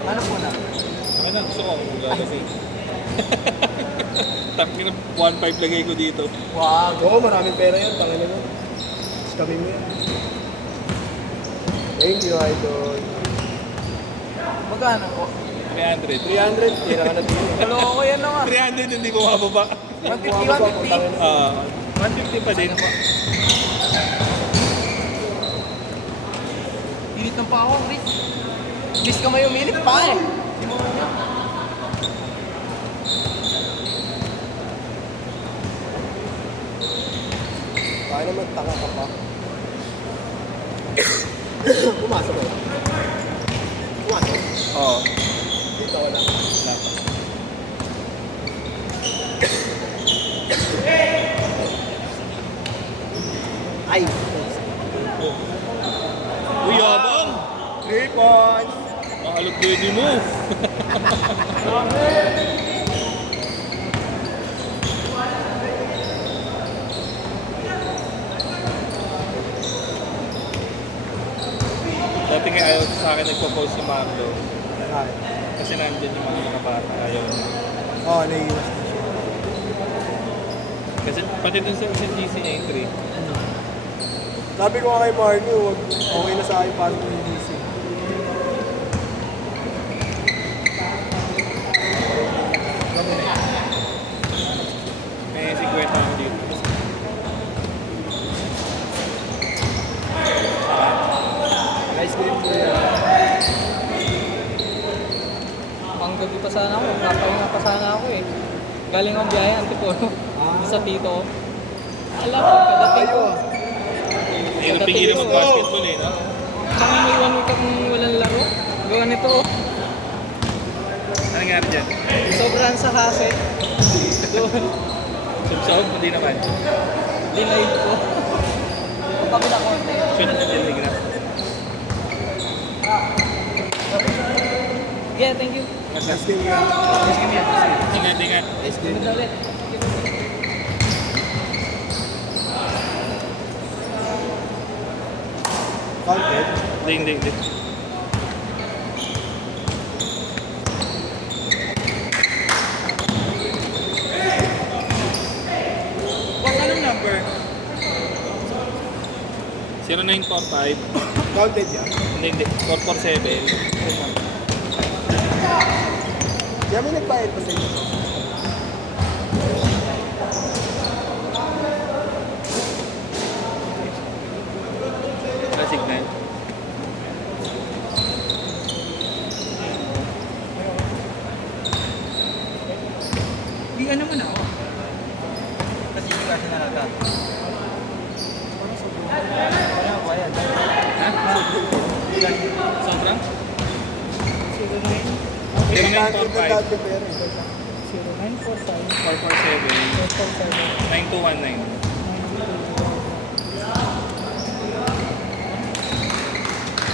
Ano po na? Ako na, gusto ko kung gagasing. Tangin na 1.5 lagay ko dito. Wag. Oo, maraming pera yan. Tangin mo. Scammy mo yan. Thank you, idol. Magkano po? 300. 300, tira ka na dito. Kaloko ko yan naman. 300 hindi ko mababa. 150, 150. 150 pa din. Pilit ng pa ako, Chris. Chris ka may umilit pa eh. Kaya naman, tanga ka pa. Pumasok ko. Pumasok. Oo. Dito wala. Wala pa. Ay! Uy, yabang! 3 points! Makalot pwede mo. Dati nga ayaw sa akin nagpo-post si Marlo. Ay. Kasi nandyan yung mga bata. Ayaw niya. Oo, naiiwas na siya. Kasi pati dun sa GC entry. Sabi ko nga kay Marnie, okay na sa akin para yung DC. May 50 ako dito. Nice game po yan. Panggabi pa sana ako. Napahinga pa sana ako eh. Galing akong biyahe, Antipolo. Sa tito. Alam ko, kadating ko. Ayun ang pingilan mag-basketball eh, no? Kami may 1 week akong walang laro. Gawa nito. Ano nangyari dyan? Sobrang sa hase. Doon. Subsob? Hindi naman. Delayed ko. Kami na konti. Shoot na telegram. Yeah, thank you. Nice game yan. Ingat, ingat. Nice game. Ganda ulit. Counted. Ding, ding, ding. Boss, anong number? 0945. Counted yan. Hindi, 447. Kaya may nagbayad pa sa inyo. Signal. Bigyan naman ako. Kasi hindi kasi nalaga. Ano ba yan? Ha? Sobrang? 09 0945 Dati pera. 0945 447 9219.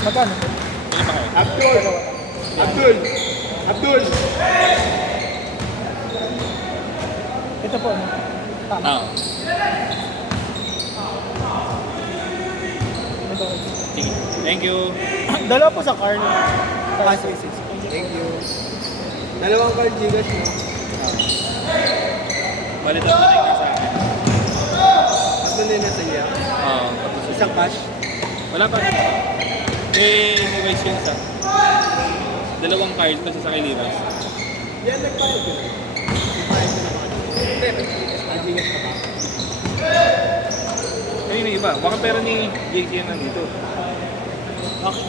Magkano? Ano ba kayo? Abdul! Abdul! Abdul! Ito po, no? Tama. Oo. Ito. Sige. Thank you. Dalawa po sa card. Ah, sige, sige. Thank you. Dalawang card Gcash mo. Balitan mo na yung nasa akin. At doon din nasa iya. Oo. Tapos Isang cash. wala pa. Eh, Levi's yun sa. Dalawang card, tapos sa kay Levi's. Yan, nagbayad yun. Nagbayad ko naman. Hindi, Gcash pa ba? Ayun yung iba. Baka pera ni JC yan nandito. Bakit?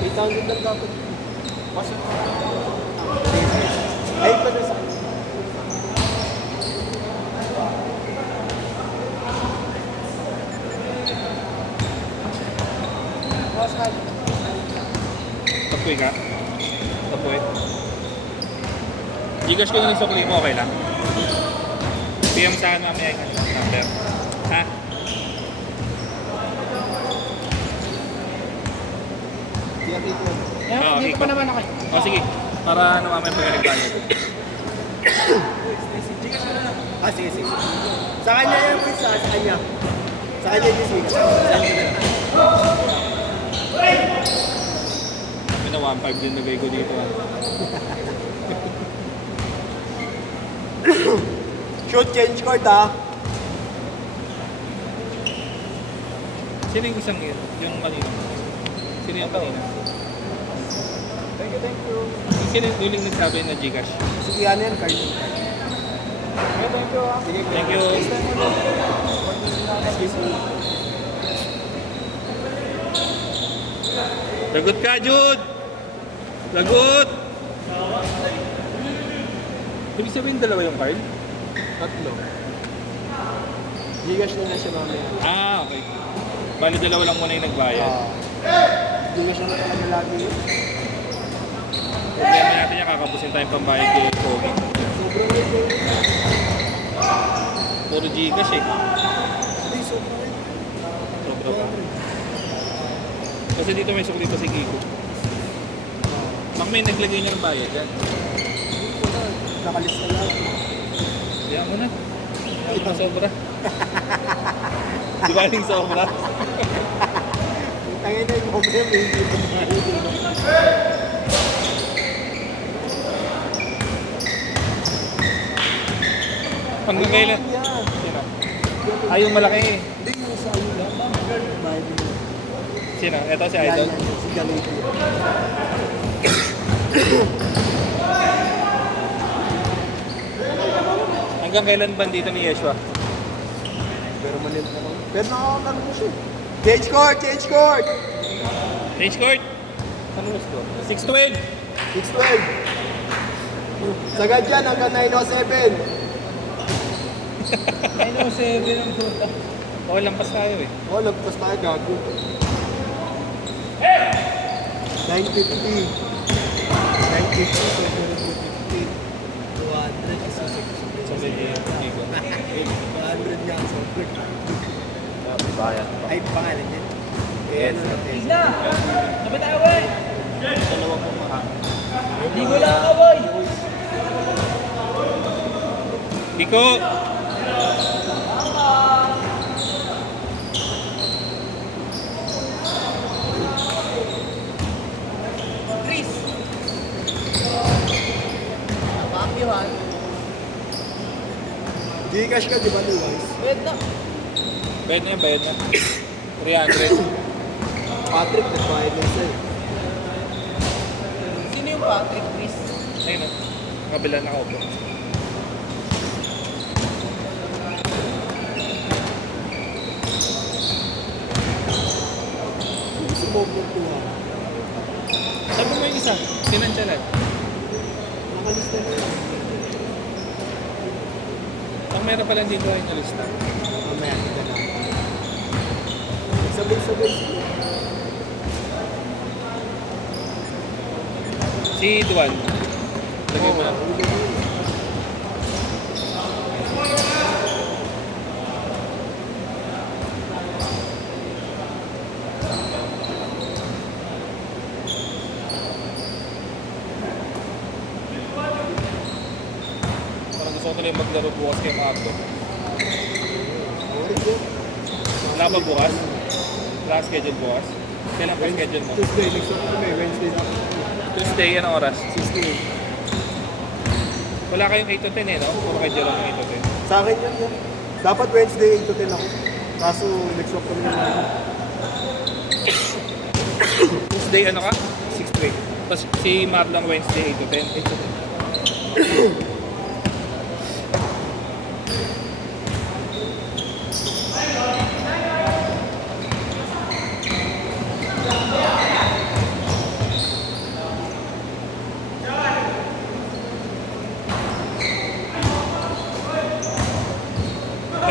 800 lang dapat. Kasi ay, pa na sa Tapoy ka? Tapoy? Gcash ko yung sukli mo, okay lang? PM sa akin mamaya yung number. Ha? Tiyakit mo. Yan, Oo, dito okay. pa naman ako. O sige, para mamaya pagaling tayo. Ah, sige, sige. Sa kanya yan, please. Sa kanya. Sa kanya yung sige. Sa kanya. 1.5 din nagay ko dito. Shoot, change card ah. Sino yung isang yun? Yung kanina? Sino yung kanina? Thank you. Sino yung huling nagsabi na Gcash? Sige, ano yan, card. Okay, thank you ah. Sige, Thank you. Lagot ka, Jude! Lagot! Ibig sabihin dalawa yung card? Tatlo. Gcash na siya mamaya. Ah, okay. Bali dalawa lang muna yung nagbayad. Gcash na talaga lagi yun. Problema natin yan, kakapusin tayong pambayad kay Pogi. Sobrang late yun. Puro Gcash eh. Hindi, sobrang late. Sobra pa. Kasi dito may sukli pa si Kiko. Baka may naglagay niya ng bayad yan. Nakalis na lang. Diyan mo na. Hindi pa sobra. Di ba yung sobra? Tangin na yung problem, hindi ko Hanggang kailan? Sino? Ay, yung malaki eh. Hindi, yung sa iyo lang. Bayad mo. Sino? Ito si Idol. Yan, si Galito. Hanggang kailan ba dito ni Yeshua? Pero maliit na lang. Pero nakakakaroon mo siya. Change court! Change court! Change court! Ano was ko? 6-12! 6-12. Sagad yan hanggang 9:07. 907 ang puta. Okay, lampas tayo eh. Oh, lagpas tayo gago. 950. 950, so 250. 200 is 600. Sabi ni Kiko. 100 nga, so Bayan. ay, pangalan yan. Yes. Isla! Dapat away! Dalawa po mga. Hindi ko lang away! Kiko! Chris! Napakiyuhan. Gcash ka, di ba, Luwais? Wait na. Bayad na yan, bayad na. 300. Patrick, nagbayad na sa'yo. Sino yung Patrick, Chris? Ayun o. Kabila nakaupo. Sumobot ko ha. Sabi mo yung isa. Sinantyalan. Nakalis na lang. Ang meron pala dito ay nalista. Mamaya, kita na. Sabay-sabay sila. Si Duan. Lagay mo lang. Parang gusto ko tuloy maglaro bukas kay Maabdo. Okay, go. Wala ba bukas? Wala ka schedule bukas? Kailan pa schedule mo? Tuesday, next week kami, Wednesday na. Tuesday, anong oras? 16. Wala kayong 8 to 10 eh, no? Puro kay Jerome yung 8 to 10. Sa akin yun yan. Dapat Wednesday 8 to 10 ako. Kaso next week kami naman. Tuesday, ano ka? 6 to 8. Tapos si Marlon Wednesday, 8 to 10. 8 to 10.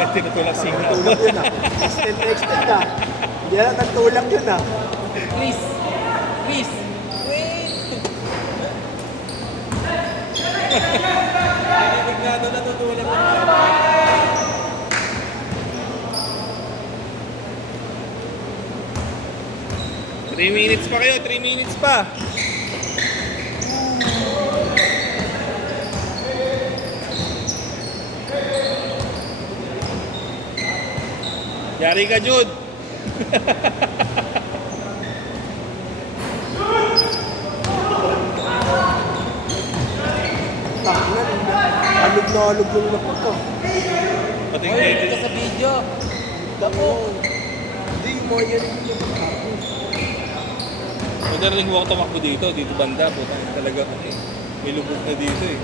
Tinutulak signal. Nagtulak yun ah. Extend ah. Hindi na nagtulak yun ah. Chris! Chris! Wait! Bigado natutulak na. 3 minutes pa kayo, 3 minutes pa. Yari ka, Jude. Tagalog yung lapag ka. Pati yung native. sa video. Dako. Hindi, yung mga yan yung lapag. Madaling huwag tumakbo dito banda po. Talaga kasi may lubog na dito eh.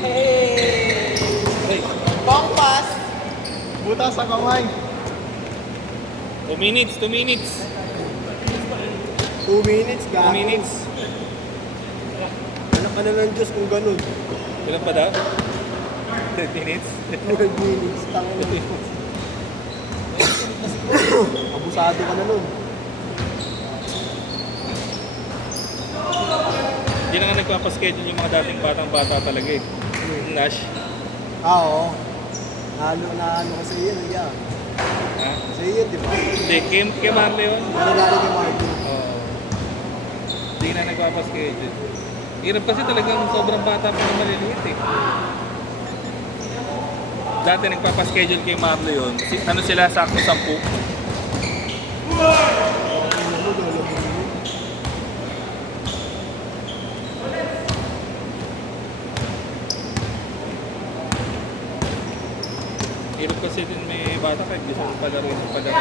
Neil. Hey, Pangpas! Buta sa kamay. 2 minutes, 2 minutes. 2 minutes, 2 gago. minutes. Anak ka na ng Diyos kung ganun. Ilan pa daw? 10 minutes? 12 minutes, tangin na. Abusado ka na nun. Hindi na nga nagpapaschedule yung mga dating batang-bata talaga eh. Nash. Oo. Ano ka sa iyo, yeah. Ha? Sa iyo, di ba? Hindi, kay Marley yun. Ano lalo kay Martin? Oo. Hindi na nagpapaschedule. Hirap kasi talagang sobrang bata pa na maliliit eh. Dati nagpapaschedule kay Marley yun. Ano sila, sakto 10. Ano mo, lalo mo. Hirap kasi din may bata kahit gusto mong palaro sa palaro.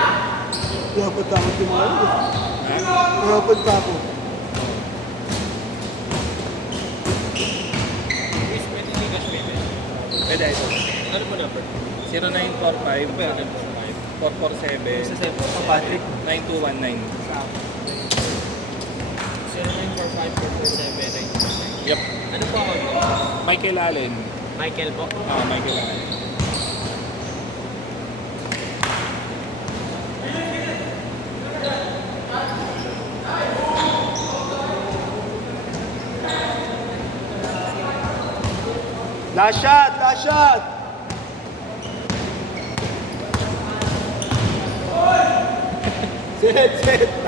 Dapat ako tumawag. Ha? Dapat ako. Pwede ito. Ano po number? 0945 447 Patrick. 9219. 0945-447-929. Yep. Ano po ako? Michael Allen. Michael po. Michael Allen. Last shot! Last shot! Set! Set!